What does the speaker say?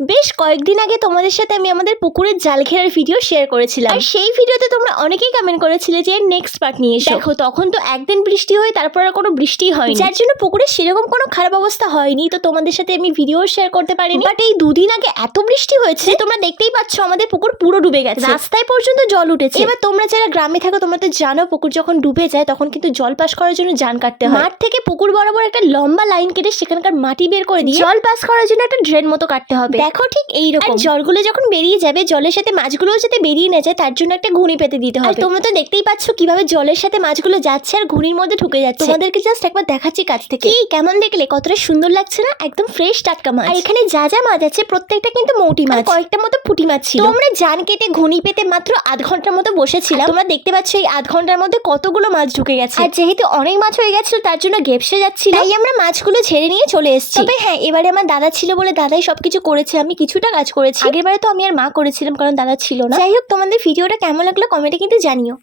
বেশ কয়েকদিন আগে তোমাদের সাথে আমি আমাদের পুকুরের জাল ঘেরার ভিডিও শেয়ার করেছিলাম। আর সেই ভিডিওতে তোমরা অনেকেই কমেন্ট করেছিলে যে নেক্সট পার্ট নিয়ে এসো। দেখো তখন তো একদিন বৃষ্টি হয় তারপর আর কোনো বৃষ্টি হয়নি। যার জন্য পুকুরে সেরকম কোনো খারাপ অবস্থা হয়নি তো তোমাদের সাথে আমি ভিডিও শেয়ার করতে পারিনি। বাট এই দুদিন আগে এত বৃষ্টি হয়েছে তোমরা দেখতেই পাচ্ছ আমাদের পুকুর পুরো ডুবে গেছে। রাস্তায় পর্যন্ত জল উঠেছে। এবার তোমরা যারা গ্রামে থাকো তোমরা তো জানো পুকুর যখন ডুবে যায় তখন কিন্তু জল পাস করার জন্য যান কাটতে হয়। মাঠ থেকে পুকুর বরাবর একটা লম্বা লাইন কেটে সেখানকার মাটি বের করে দিয়ে জল পাস করার জন্য একটা ড্রেন মতো কাটতে হবে। দেখো ঠিক এইরকম। জলগুলো যখন বেরিয়ে যাবে জলের সাথে মাছগুলোও যাতে বেরিয়ে না যায় তার জন্য একটা ঘুড়ি পেতে দিতে হবে। তোমরা তো দেখতেই পাচ্ছ কীভাবে জলের সাথে মাছগুলো যাচ্ছে আর ঘুড়ির মধ্যে ঢুকে যাচ্ছে। তোমাদেরকে জাস্ট একবার দেখাচ্ছি কাছ থেকে। কি কেমন দেখলে? কতটা সুন্দর লাগছে না? একদম ফ্রেশ টাটকা মাছ। আর এখানে যা যা মাছ আছে প্রত্যেকটা কিন্তু মৌটি মাছ। কয়েকটা মতো পুঁটি মাছ ছিল। তোমরা জান কেটে ঘুনি পেতে মাত্র আধ ঘণ্টার মতো বসেছিলাম। তোমরা দেখতে পাচ্ছ এই আধ ঘণ্টার মধ্যে কতগুলো মাছ ঢুকে গেছে। আর যেহেতু অনেক মাছ হয়ে গেছিল তার জন্য গেপসে যাচ্ছিল। তাই আমরা মাছগুলো ছেড়ে নিয়ে চলে এসেছি। তবে হ্যাঁ এবারে আমার দাদা ছিল বলে দাদাই সবকিছু করেছে। আমি কিছুটা কাজ করেছি। আগেরবারে তো আমি আর মা করেছিলাম, কারণ দাদা ছিল না। যাই হোক, তোমাদের ভিডিওটা কেমন লাগল কমেন্টে কিন্তু জানিও।